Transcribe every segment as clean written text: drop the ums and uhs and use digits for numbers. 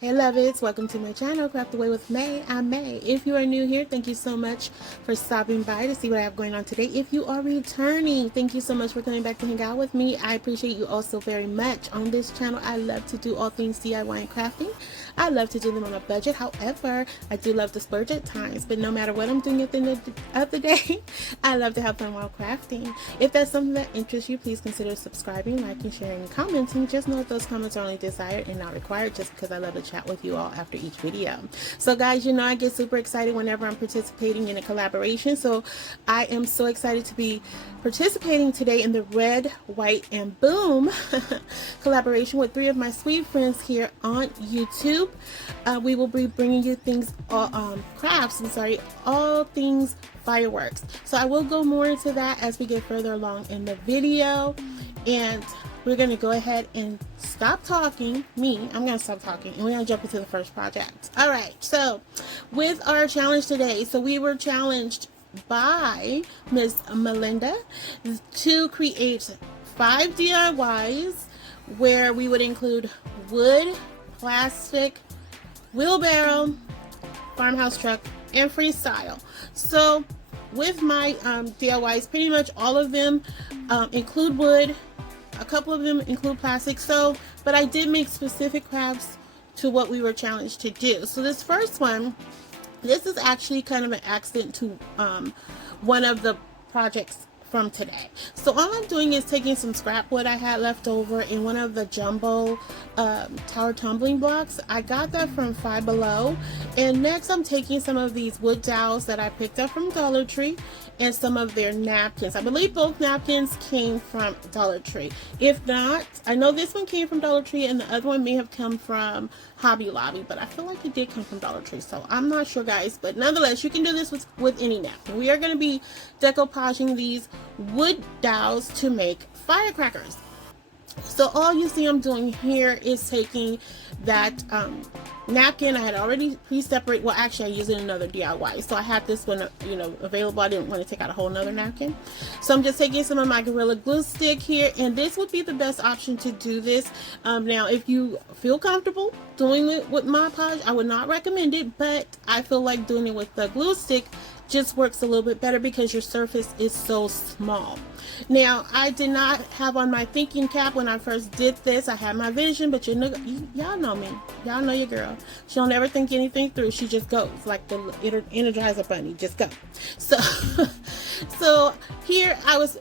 Hey lovies, welcome to my channel, Craft Away with May. I'm May. If you are new here, thank you so much for stopping by to see what I have going on today. If you are returning, thank you so much for coming back to hang out with me. I appreciate you also very much. On this channel, I love to do all things DIY and crafting. I love to do them on a budget. However, I do love to splurge at times, but no matter what I'm doing at the end of the day, I love to have fun while crafting. If that's something that interests you, please consider subscribing, liking, sharing, and commenting. Just know that those comments are only desired and not required, just because I love to chat with you all after each video. So guys, you know I get super excited whenever I'm participating in a collaboration. So I am so excited to be participating today in the Red, White, and Boom collaboration with three of my sweet friends here on YouTube. We will be bringing you things, crafts, all things fireworks. So I will go more into that as we get further along in the video, and we're going to go ahead and stop talking. I'm going to stop talking, and we're going to jump into the first project. All right, so with our challenge today, so we were challenged by Miss Melinda to create 5 DIYs where we would include wood, plastic, wheelbarrow, farmhouse truck, and freestyle. So with my DIYs, pretty much all of them include wood. A couple of them include plastic, but I did make specific crafts to what we were challenged to do. So this first one, this is actually kind of an accident to one of the projects from today. So all I'm doing is taking some scrap wood I had left over in one of the jumbo tower tumbling blocks. I got that from Five Below. And next I'm taking some of these wood dowels that I picked up from Dollar Tree and some of their napkins. I believe both napkins came from Dollar Tree. If not, I know this one came from Dollar Tree and the other one may have come from Hobby Lobby, but I feel like it did come from Dollar Tree, so I'm not sure guys, but nonetheless, you can do this with any napkin. We are going to be decoupaging these wood dowels to make firecrackers. So all you see I'm doing here is taking that napkin I had already pre-separated. Well, actually I used it in another DIY, so I had this one available. I didn't want to take out a whole nother napkin, so I'm just taking some of my Gorilla Glue stick here, and this would be the best option to do this. Now if you feel comfortable doing it with Mod Podge, I would not recommend it, but I feel like doing it with the glue stick just works a little bit better because your surface is so small. Now I did not have on my thinking cap when I first did this. I had my vision, but y'all know me, y'all know your girl, she don't ever think anything through. She just goes like the Energizer bunny, just go. So here I was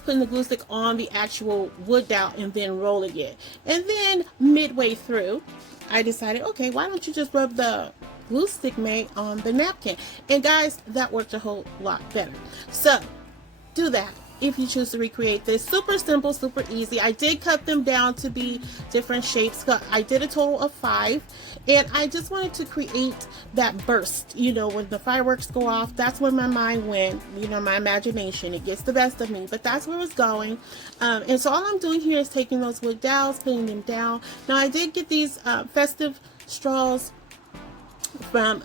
putting the glue stick on the actual wood dowel and then rolling it, and then midway through I decided, okay, why don't you just rub the glue stick made on the napkin? And guys, that worked a whole lot better. So do that if you choose to recreate this. Super simple, super easy. I did cut them down to be different shapes. I did a total of 5, and I just wanted to create that burst. When the fireworks go off, that's where my mind went. My imagination, it gets the best of me, but that's where it's going. And so all I'm doing here is taking those wood dowels, putting them down. Now I did get these festive straws from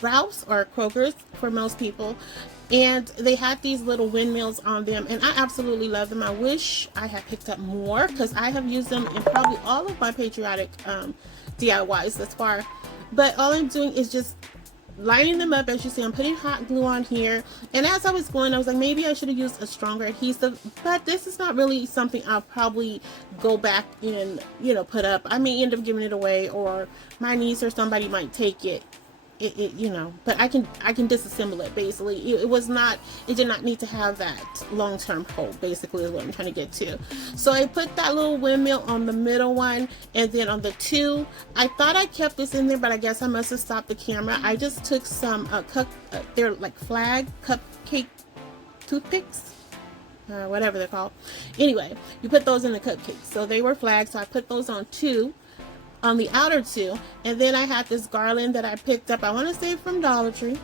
Ralph's or Kroger's for most people, and they had these little windmills on them, and I absolutely love them. I wish I had picked up more because I have used them in probably all of my Patriotic DIYs thus far. But all I'm doing is just lining them up. As you see, I'm putting hot glue on here, and as I was going, I was like, maybe I should have used a stronger adhesive, but this is not really something I'll probably go back and put up. I may end up giving it away, or my niece or somebody might take it. But I can disassemble it. Basically, it did not need to have that long-term hold, basically is what I'm trying to get to. So I put that little windmill on the middle one, and then on the 2, I thought I kept this in there, but I guess I must have stopped the camera. I just took some they're like flag cupcake toothpicks, whatever they're called. Anyway, you put those in the cupcakes, so they were flags, so I put those on 2, on the outer 2, and then I had this garland that I picked up, I want to say from Dollar Tree,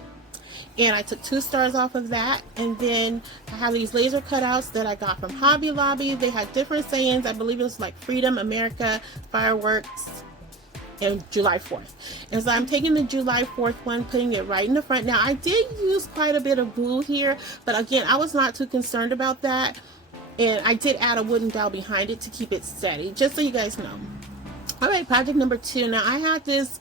and I took 2 stars off of that. And then I have these laser cutouts that I got from Hobby Lobby. They had different sayings. I believe it was like Freedom, America, Fireworks, and July 4th. And so I'm taking the July 4th one, putting it right in the front. Now I did use quite a bit of glue here, but again, I was not too concerned about that, and I did add a wooden dowel behind it to keep it steady, just so you guys know. All right, project number 2. Now I had this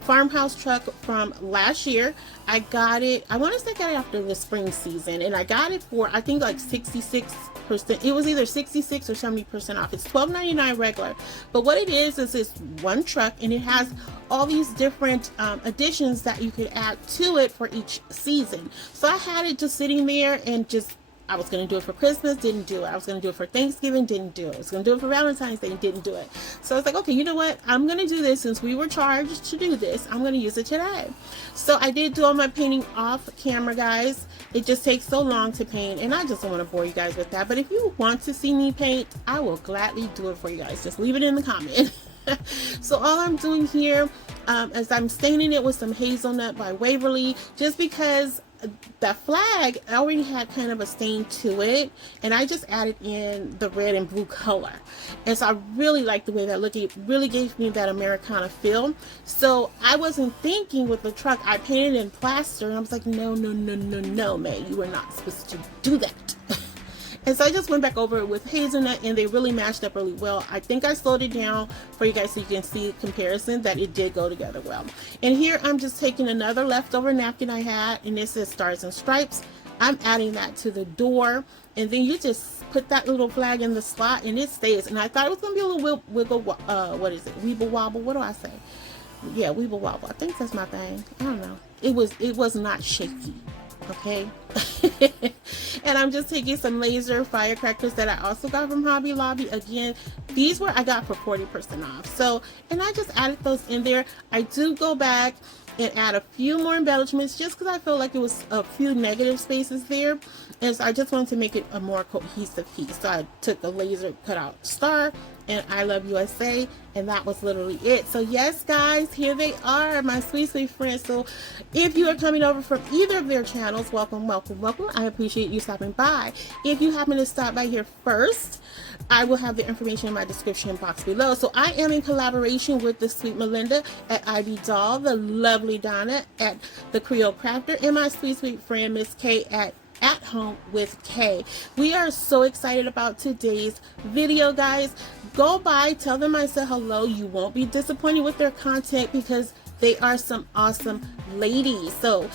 farmhouse truck from last year. I got it, I want to say I got it after the spring season, and I got it for I think like 66%. It was either 66 or 70% off. It's $12.99 regular, but what it is this one truck, and it has all these different additions that you could add to it for each season. So I had it just sitting there, and just I was going to do it for Christmas, didn't do it. I was going to do it for Thanksgiving, didn't do it. I was going to do it for Valentine's Day, didn't do it. So I was like, okay, you know what? I'm going to do this. Since we were charged to do this, I'm going to use it today. So I did do all my painting off camera, guys. It just takes so long to paint, and I just don't want to bore you guys with that. But if you want to see me paint, I will gladly do it for you guys. Just leave it in the comment. So all I'm doing here is I'm staining it with some hazelnut by Waverly, just because the flag already had kind of a stain to it, and I just added in the red and blue color, and so I really like the way that looked. It really gave me that Americana feel. So I wasn't thinking with the truck, I painted in plaster, and I was like, no, May, you were not supposed to do that. And so I just went back over it with hazelnut, and they really matched up really well. I think I slowed it down for you guys so you can see the comparison, that it did go together well. And here I'm just taking another leftover napkin I had, and this is Stars and Stripes. I'm adding that to the door, and then you just put that little flag in the slot, and it stays. And I thought it was going to be a little wiggle, what is it? Weeble wobble, what do I say? Yeah, weeble wobble. I think that's my thing. I don't know. It was not shaky. Okay. And I'm just taking some laser firecrackers that I also got from Hobby Lobby. Again, these I got for 40% off. So, and I just added those in there. I do go back and add a few more embellishments just because I feel like it was a few negative spaces there, and so I just wanted to make it a more cohesive piece. So I took the laser cutout star and I Love USA, and that was literally it. So yes, guys, here they are, my sweet friends. So if you are coming over from either of their channels, welcome. I appreciate you stopping by. If you happen to stop by here first, I will have the information in my description box below. So I am in collaboration with the sweet Melinda at IB Doll, the lovely Donna at the Creole Crafter, and my sweet friend Miss K at Home with K. We are so excited about today's video, guys. Go by, tell them I said hello. You won't be disappointed with their content because they are some awesome ladies. So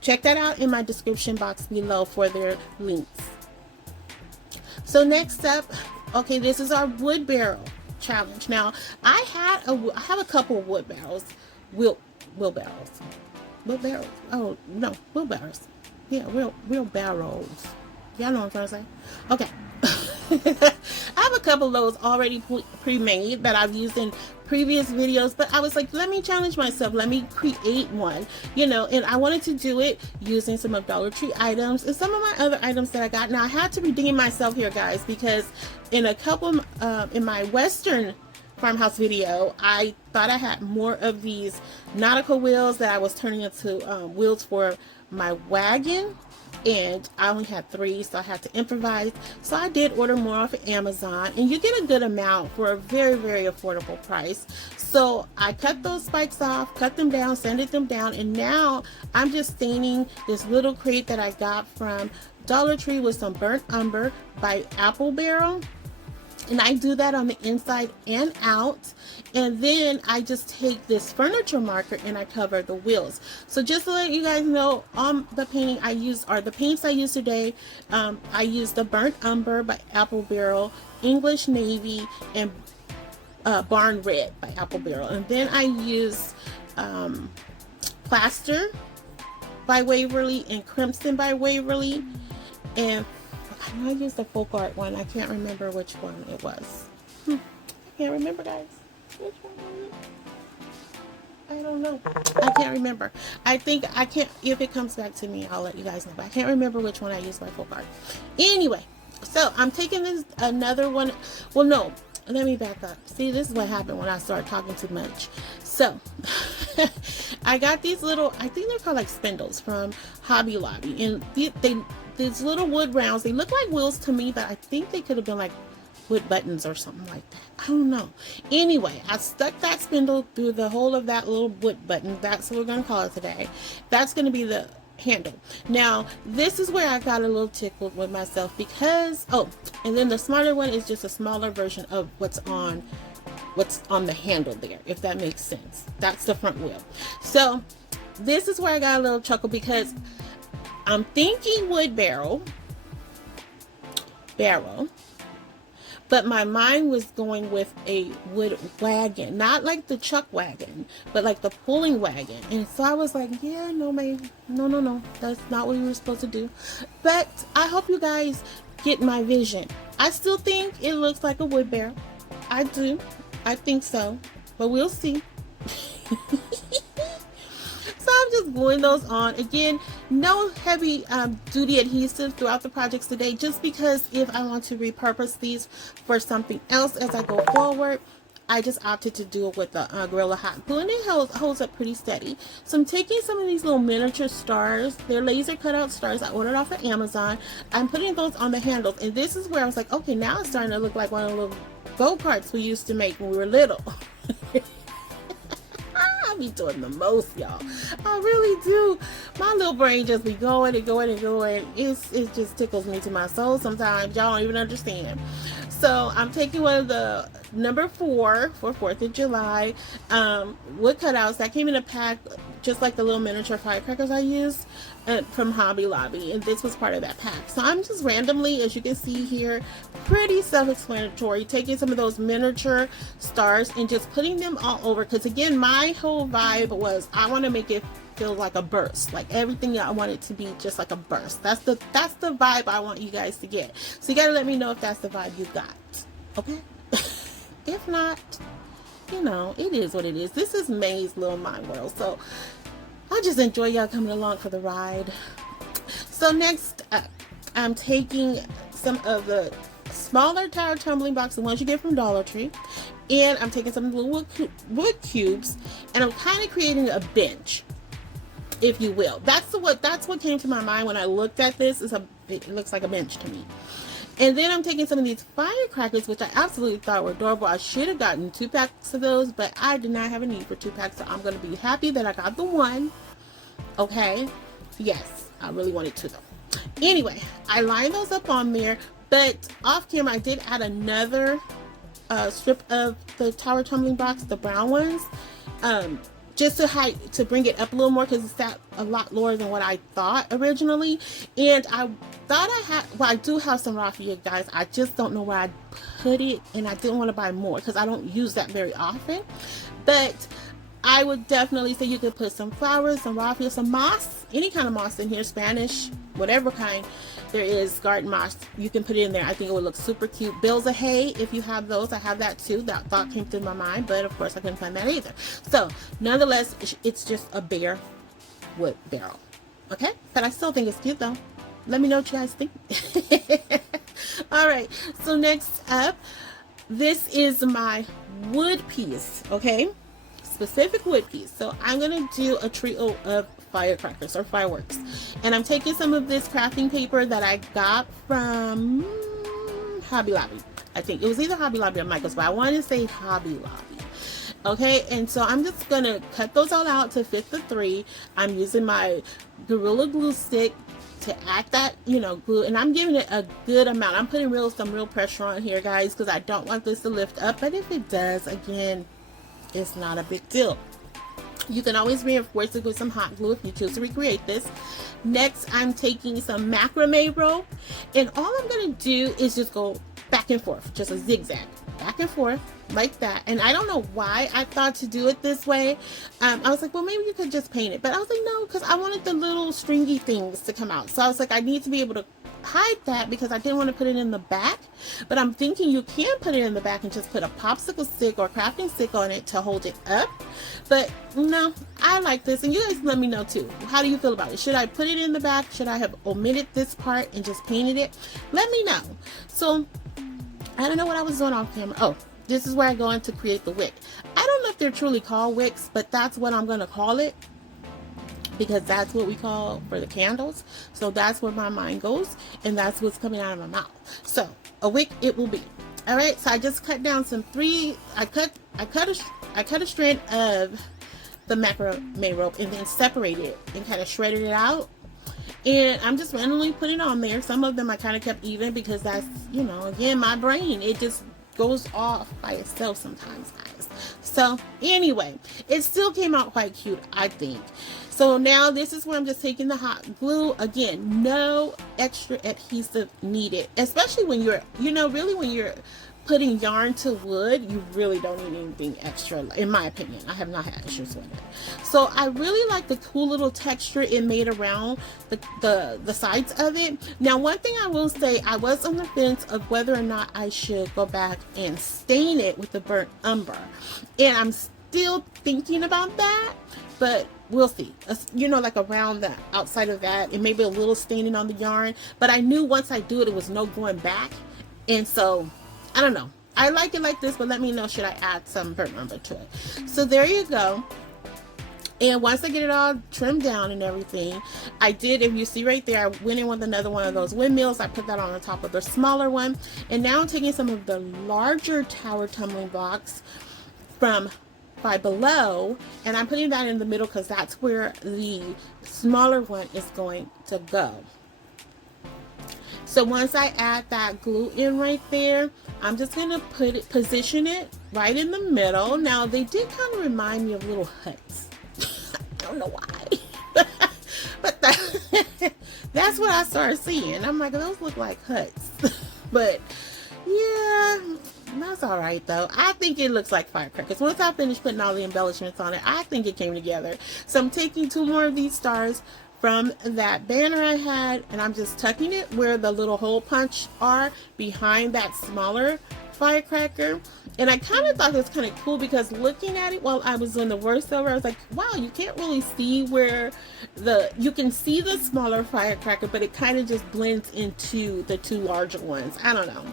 check that out in my description box below for their links. So next up, okay, this is our wood barrel challenge. Now I have a couple of wood barrels, wheelbarrows. Oh no, wheelbarrows. Yeah, real barrels. Y'all know what I'm trying to say? Okay. I have a couple of those already pre-made that I've used in previous videos, but I was like, let me challenge myself, let me create one, you know. And I wanted to do it using some of Dollar Tree items and some of my other items that I got. Now I had to redeem myself here, guys, because in a couple in my Western farmhouse video, I thought I had more of these nautical wheels that I was turning into wheels for my wagon, and I only had 3, so I had to improvise. So I did order more off of Amazon, and you get a good amount for a very affordable price. So I cut those spikes off, cut them down, sanded them down, and now I'm just staining this little crate that I got from Dollar Tree with some burnt umber by Apple Barrel. And I do that on the inside and out, and then I just take this furniture marker and I cover the wheels. So just to let you guys know, the painting I used, or the paints I used today, I used the burnt umber by Apple Barrel, English Navy, and Barn Red by Apple Barrel. And then I used Plaster by Waverly and Crimson by Waverly, and I used the folk art one. I can't remember which one it was. I can't remember, guys. Which one was it? I don't know. I can't remember. I think I can't. If it comes back to me, I'll let you guys know. But I can't remember which one I used my folk art. Anyway, so I'm taking this another one. Well, no. Let me back up. See, this is what happened when I start talking too much. So I got these little, I think they're called like spindles from Hobby Lobby, and these little wood rounds, they look like wheels to me, but I think they could have been like wood buttons or something like that. I don't know. Anyway, I stuck that spindle through the hole of that little wood button. That's what we're going to call it today. That's going to be the handle. Now, this is where I got a little tickled with myself because, oh, and then the smaller one is just a smaller version of what's on what's on the handle there, if that makes sense. That's the front wheel. So this is where I got a little chuckle, because I'm thinking wood barrel, but my mind was going with a wood wagon, not like the chuck wagon, but like the pulling wagon. And so I was like, yeah, no, man, no, that's not what we were supposed to do. But I hope you guys get my vision. I still think it looks like a wood barrel. I do. I think so, but we'll see. So I'm just gluing those on. Again, no heavy duty adhesive throughout the projects today, just because if I want to repurpose these for something else as I go forward, I just opted to do it with the Gorilla Hot Glue, and it holds up pretty steady. So I'm taking some of these little miniature stars. They're laser cutout stars I ordered off of Amazon. I'm putting those on the handles, and this is where I was like, okay, now it's starting to look like one of the little go-karts we used to make when we were little. I be doing the most, y'all. I really do. My little brain just be going and going and going. It just tickles me to my soul sometimes. Y'all don't even understand. So I'm taking one of the number 4 for 4th of July wood cutouts that came in a pack, just like the little miniature firecrackers I used from Hobby Lobby, and this was part of that pack. So I'm just randomly, as you can see here, pretty self-explanatory, taking some of those miniature stars and just putting them all over, because again, my whole vibe was I want to make it feel like a burst, like everything. I want it to be just like a burst. That's the vibe I want you guys to get. So you gotta let me know if that's the vibe you got, okay? If not, you know, it is what it is. This is May's little mind world, so I just enjoy y'all coming along for the ride. So next up, I'm taking some of the smaller tower tumbling boxes, the ones you get from Dollar Tree, and I'm taking some of the little wood cubes, and I'm kind of creating a bench, if you will. That's what came to my mind when I looked at this. It looks like a bench to me. And then I'm taking some of these firecrackers, which I absolutely thought were adorable. I should have gotten 2 packs of those, but I did not have a need for 2 packs, so I'm going to be happy that I got the one. Okay? Yes, I really wanted 2 though. Anyway, I lined those up on there, but off camera I did add another strip of the tower tumbling box, the brown ones, just to bring it up a little more, because it's sat a lot lower than what I thought originally. And I thought I do have some raffia, guys. I just don't know where I'd put it, and I didn't want to buy more because I don't use that very often. But I would definitely say you could put some flowers, some raffia, some moss, any kind of moss in here, Spanish, whatever kind there is, garden moss, you can put it in there. I think it would look super cute. Bales of hay, if you have those. I have that too. That thought came through my mind, but of course I couldn't find that either. So nonetheless, it's just a bare wood barrel, okay? But I still think it's cute though. Let me know what you guys think. All right, so next up, this is my wood piece, okay? Specific wood piece. So I'm gonna do a trio of firecrackers or fireworks, and I'm taking some of this crafting paper that I got from Hobby Lobby. I think it was either Hobby Lobby or Michael's, but I want to say Hobby Lobby. Okay, and so I'm just gonna cut those all out to fit the 3. I'm using my Gorilla Glue stick to act that, you know, glue, and I'm giving it a good amount. I'm putting some real pressure on here, guys, because I don't want this to lift up, but if it does, again, it's not a big deal. You can always reinforce it with some hot glue if you choose to recreate this. Next, I'm taking some macrame rope, and all I'm going to do is just go back and forth, just a zigzag, back and forth like that. And I don't know why I thought to do it this way. I was like, well, maybe you could just paint it, but I was like, no, because I wanted the little stringy things to come out. So I was like, I need to be able to hide that because I didn't want to put it in the back. But I'm thinking you can put it in the back and just put a popsicle stick or crafting stick on it to hold it up. But no, I like this, and you guys let me know too. How do you feel about it? Should I put it in the back? Should I have omitted this part and just painted it? Let me know. So I don't know what I was doing off camera. Oh, this is where I go in to create the wick. I don't know if they're truly called wicks, but that's what I'm going to call it, because that's what we call for the candles. So that's where my mind goes, and that's what's coming out of my mouth. So a wick it will be. All right, so I just cut down some I cut a strand of the macrame rope and then separated it and kind of shredded it out. And I'm just randomly putting it on there. Some of them I kind of kept even because that's, you know, again, my brain, it just goes off by itself sometimes, guys. So anyway, it still came out quite cute, I think. So now this is where I'm just taking the hot glue. Again, no extra adhesive needed, especially when you're, really when you're putting yarn to wood, you really don't need anything extra, in my opinion. I have not had issues with it. So I really like the cool little texture it made around the sides of it. Now, one thing I will say, I was on the fence of whether or not I should go back and stain it with the burnt umber. And I'm still thinking about that, but we'll see. Like around the outside of that, it may be a little staining on the yarn, but I knew once I do it, it was no going back. And so I don't know. I like it like this, but let me know, should I add some burnt umber to it? So there you go. And once I get it all trimmed down and everything, I did, if you see right there, I went in with another one of those windmills. I put that on the top of the smaller one. And now I'm taking some of the larger tower tumbling blocks from Five Below, and I'm putting that in the middle because that's where the smaller one is going to go. So once I add that glue in right there, I'm just going to position it right in the middle. Now, they did kind of remind me of little huts. I don't know why. But that's what I started seeing. I'm like, those look like huts. But yeah, that's all right though. I think it looks like firecrackers. Once I finish putting all the embellishments on it, I think it came together. So I'm taking 2 more of these stars from that banner I had, and I'm just tucking it where the little hole punch are behind that smaller firecracker. And I kind of thought it was kind of cool because looking at it while I was doing the voiceover, I was like, wow, you can't really see where you can see the smaller firecracker, but it kind of just blends into the 2 larger ones. I don't know.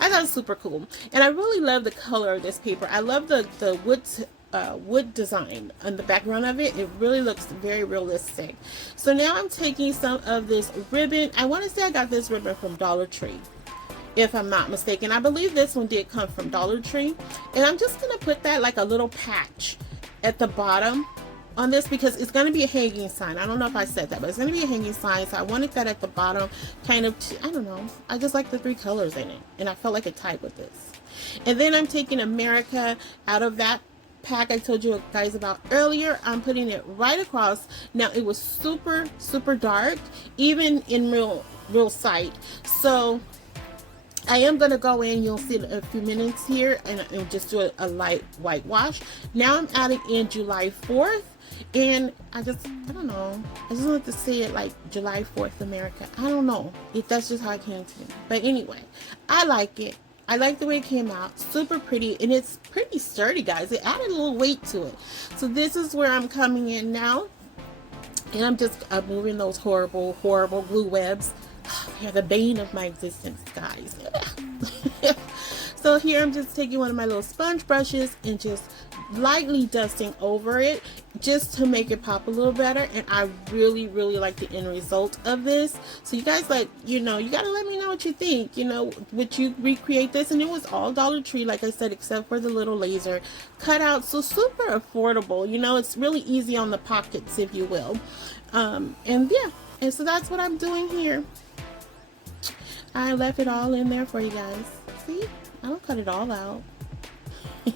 I thought it was super cool. And I really love the color of this paper. I love the wood design on the background of it. It really looks very realistic. So now I'm taking some of this ribbon. I want to say I got this ribbon from Dollar Tree, if I'm not mistaken. I believe this one did come from Dollar Tree. And I'm just going to put that like a little patch at the bottom on this because it's going to be a hanging sign. I don't know if I said that, but it's going to be a hanging sign. So I wanted that at the bottom, kind of, I don't know. I just like the 3 colors in it. And I felt like it tied with this. And then I'm taking America out of that pack I told you guys about earlier. I'm putting it right across. Now it was super dark, even in real sight. So I am going to go in, you'll see in a few minutes here, and just do a light whitewash. Now I'm adding in July 4th, and I don't know, I just wanted to say it like July 4th America. I don't know if that's just how it came to me, but anyway, I like it. I like the way it came out. Super pretty, and it's pretty sturdy, guys. It added a little weight to it. So this is where I'm coming in now, and I'm just moving those horrible glue webs. They're the bane of my existence, guys. So here I'm just taking one of my little sponge brushes and just lightly dusting over it just to make it pop a little better. And I really like the end result of this. So you guys, like, you gotta let me know what you think. Would you recreate this? And it was all Dollar Tree, like I said, except for the little laser cutout. So super affordable. It's really easy on the pockets, if you will. And yeah, and so that's what I'm doing here. I left it all in there for you guys. See? I don't cut it all out. I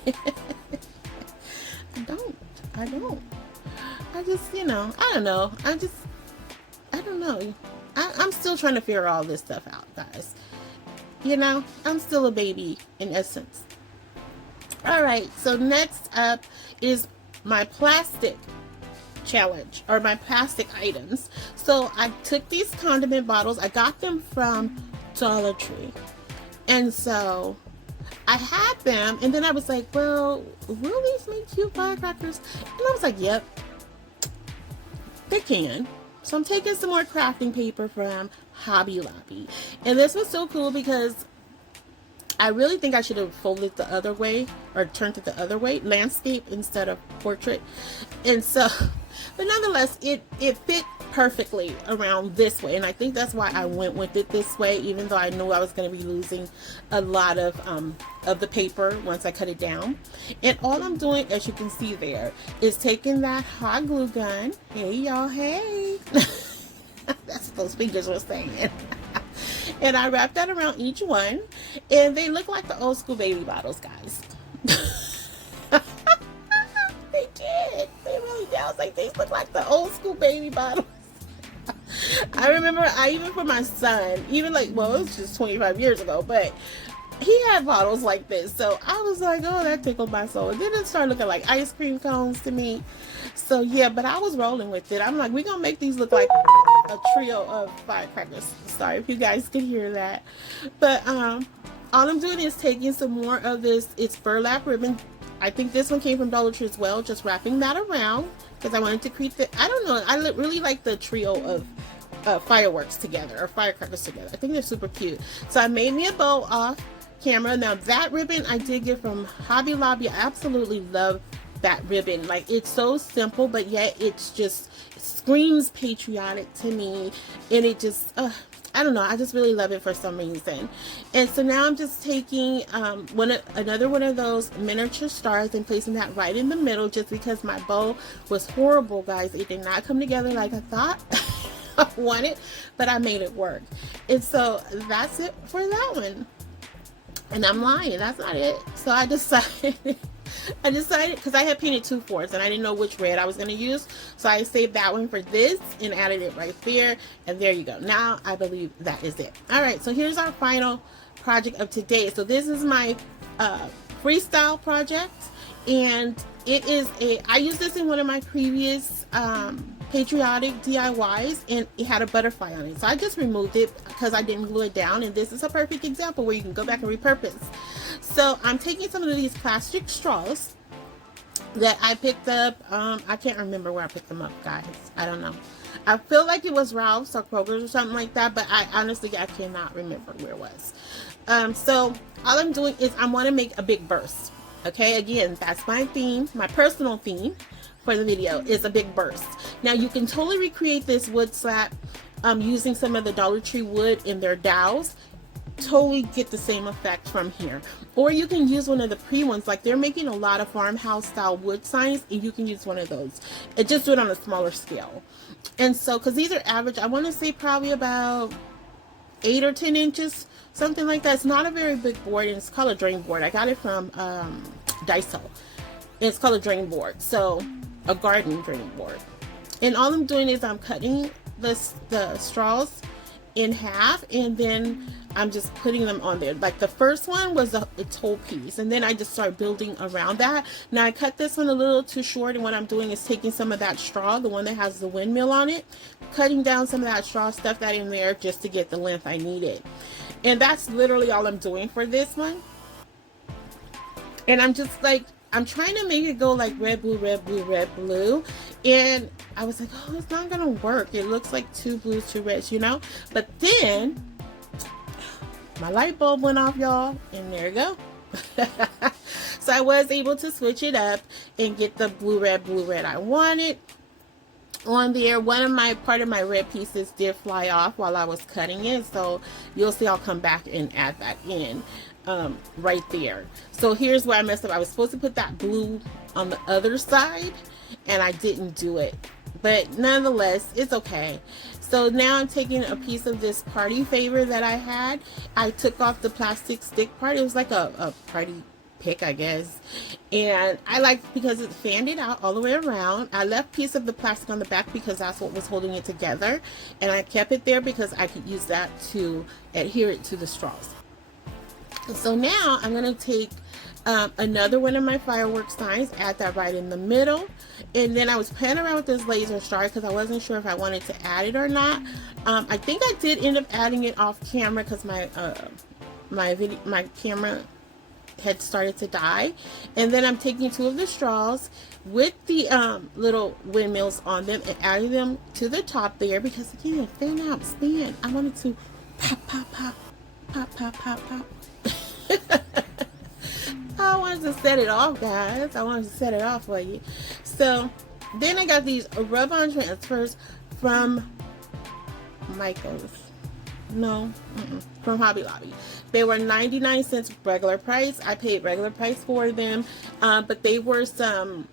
don't. I just, I don't know. I don't know. I'm still trying to figure all this stuff out, guys. I'm still a baby in essence. Alright, so next up is my plastic challenge, or my plastic items. So I took these condiment bottles. I got them from Dollar Tree, and so I had them, and then I was like, well, will these make cute firecrackers? And I was like, yep, they can. So I'm taking some more crafting paper from Hobby Lobby, and this was so cool because I really think I should have folded the other way, or turned it the other way, landscape instead of portrait. And so, but nonetheless, it fit perfectly around this way, and I think that's why I went with it this way, even though I knew I was going to be losing a lot of the paper once I cut it down. And all I'm doing, as you can see there, is taking that hot glue gun. Hey y'all, hey. That's what those fingers were saying. And I wrapped that around each one, and they look like the old school baby bottles, guys. They did. They really did. I was like, these look like the old school baby bottles. I remember, even for my son, even like, well, it was just 25 years ago, but he had bottles like this. So I was like, oh, that tickled my soul. And then it started looking like ice cream cones to me. So yeah, but I was rolling with it. I'm like, we're gonna make these look like a trio of firecrackers. Sorry if you guys could hear that. But all I'm doing is taking some more of this, it's burlap ribbon. I think this one came from Dollar Tree as well, just wrapping that around because I wanted to create the, I don't know, I really like the trio of fireworks together, or firecrackers together. I think they're super cute. So I made me a bow off camera. Now that ribbon I did get from Hobby Lobby. I absolutely love that ribbon. Like, it's so simple, but yet it's just, it screams patriotic to me, and it just, I don't know, I just really love it for some reason. And so now I'm just taking another one of those miniature stars and placing that right in the middle, just because my bow was horrible, guys. It did not come together like I thought I wanted, but I made it work. And so that's it for that one. And I'm lying, that's not it. So I decided, because I had painted 2 fours and I didn't know which red I was going to use, so I saved that one for this and added it right there, and there you go. Now I believe that is it. All right, so here's our final project of today. So this is my freestyle project, and it is I used this in one of my previous Patriotic DIYs, and it had a butterfly on it, so I just removed it because I didn't glue it down, and this is a perfect example where you can go back and repurpose. So I'm taking some of these plastic straws that I picked up. I can't remember where I picked them up, guys. I don't know. I feel like it was Ralph's or Kroger's or something like that, but I honestly cannot remember where it was. So all I'm doing is I want to make a big burst. Okay, again, that's my theme, my personal theme for the video is a big burst. Now you can totally recreate this wood slat using some of the Dollar Tree wood in their dowels. Totally get the same effect from here. Or you can use one of the pre-ones, like they're making a lot of farmhouse style wood signs, and you can use one of those and just do it on a smaller scale. And so, because these are average, I want to say probably about 8 or 10 inches, something like that. It's not a very big board, and it's called a drain board. I got it from Daiso. It's called a drain board, so a garden drain board. And all I'm doing is I'm cutting the straws in half, and then I'm just putting them on there. Like the first one was its whole piece, and then I just start building around that. Now I cut this one a little too short, and what I'm doing is taking some of that straw, the one that has the windmill on it, cutting down some of that straw, stuff that in there just to get the length I needed. And that's literally all I'm doing for this one. And I'm just like, I'm trying to make it go like red, blue, red, blue, red, blue. And I was like, oh, it's not gonna work. It looks like 2 blues, 2 reds, you know? But then my light bulb went off, y'all, and there you go. So I was able to switch it up and get the blue, red I wanted on there. Part of my red pieces did fly off while I was cutting it, so you'll see I'll come back and add that in right there. So here's where I messed up. I was supposed to put that blue on the other side, and I didn't do it, but nonetheless it's okay. So now I'm taking a piece of this party favor that I had. I took off the plastic stick part. It was like a party pick, I guess, and I liked because it fanned it out all the way around. I left a piece of the plastic on the back because that's what was holding it together, and I kept it there because I could use that to adhere it to the straws. So now I'm going to take another one of my fireworks signs, add that right in the middle, and then I was playing around with this laser star because I wasn't sure if I wanted to add it or not. I think I did end up adding it off camera because my camera had started to die. And then I'm taking 2 of the straws with the little windmills on them and adding them to the top there, because again, fan out, spin. I wanted to pop, pop, pop, pop, pop, pop, pop. I wanted to set it off, guys. I wanted to set it off for you. So then I got these rub-on transfers from Michael's. No, from Hobby Lobby. They were 99 cents regular price. I paid regular price for them, but they were some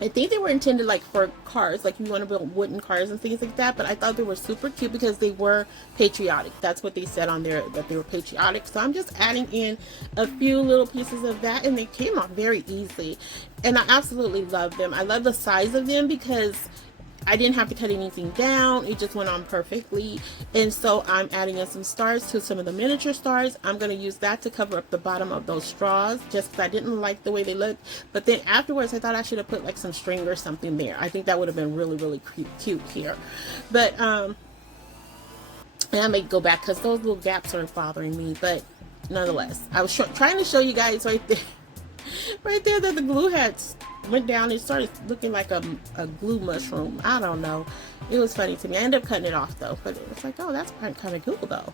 I think they were intended like for cars, like you want to build wooden cars and things like that. But I thought they were super cute because they were patriotic. That's what they said on there, that they were patriotic. So I'm just adding in a few little pieces of that, and they came off very easily. And I absolutely love them. I love the size of them because I didn't have to cut anything down. It just went on perfectly. And so I'm adding in some stars to some of the miniature stars. I'm going to use that to cover up the bottom of those straws, just because I didn't like the way they looked. But then afterwards, I thought I should have put like some string or something there. I think that would have been really, really cute here. But, and I may go back because those little gaps are bothering me. But nonetheless, I was trying to show you guys right there. Right there that the glue had went down. It started looking like a glue mushroom. I don't know. It was funny to me. I ended up cutting it off though. But it was like, oh, that's kind of cool though.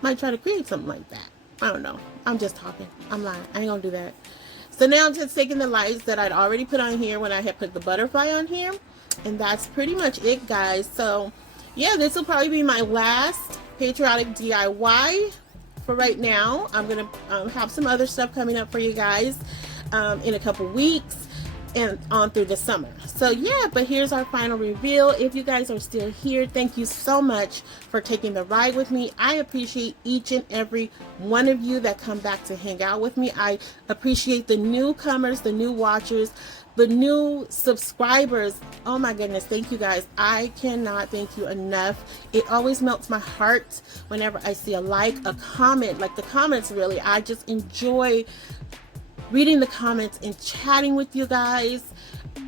Might try to create something like that. I don't know. I'm just talking. I'm lying. I ain't gonna do that. So now I'm just taking the lights that I'd already put on here when I had put the butterfly on here. And that's pretty much it, guys. So yeah, this will probably be my last Patriotic DIY for right now. I'm gonna have some other stuff coming up for you guys in a couple weeks and on through the summer. So yeah, but here's our final reveal. If you guys are still here, thank you so much for taking the ride with me. I appreciate each and every one of you that come back to hang out with me. I appreciate the newcomers, the new watchers, the new subscribers. Oh my goodness, thank you guys. I cannot thank you enough. It always melts my heart whenever I see a like, a comment, like the comments really. I just enjoy reading the comments and chatting with you guys.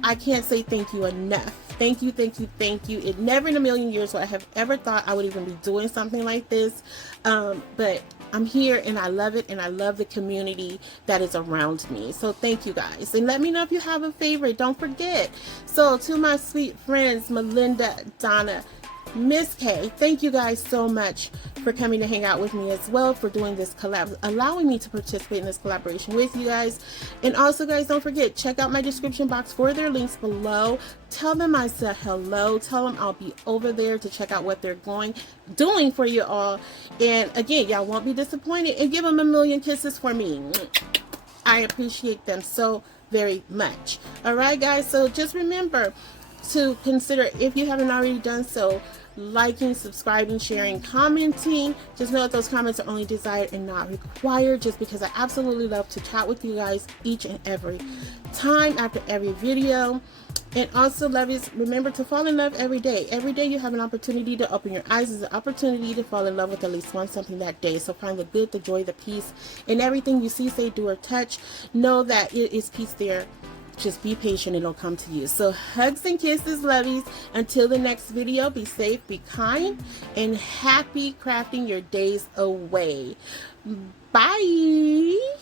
I can't say thank you enough. Thank you, thank you, thank you. It never in a million years would I have ever thought I would even be doing something like this. But I'm here and I love it, and I love the community that is around me. So thank you guys. And let me know if you have a favorite. Don't forget. So to my sweet friends, Melinda, Donna, Miss K, thank you guys so much for coming to hang out with me as well, for doing this collab, allowing me to participate in this collaboration with you guys. And also guys, don't forget, check out my description box for their links below. Tell them I said hello. Tell them I'll be over there to check out what they're doing for you all. And again, y'all won't be disappointed, and give them a million kisses for me. I appreciate them so very much. All right guys, so just remember to consider, if you haven't already done so, liking, subscribing, sharing, commenting. Just know that those comments are only desired and not required, just because I absolutely love to chat with you guys each and every time after every video. And also, lovies, remember to fall in love every day. Every day you have an opportunity to open your eyes. Is an opportunity to fall in love with at least one something that day. So find the good, the joy, the peace in everything you see, say, do, or touch. Know that it is peace there. Just be patient, it'll come to you. So hugs and kisses, lovies. Until the next video, be safe, be kind, and happy crafting your days away. Bye.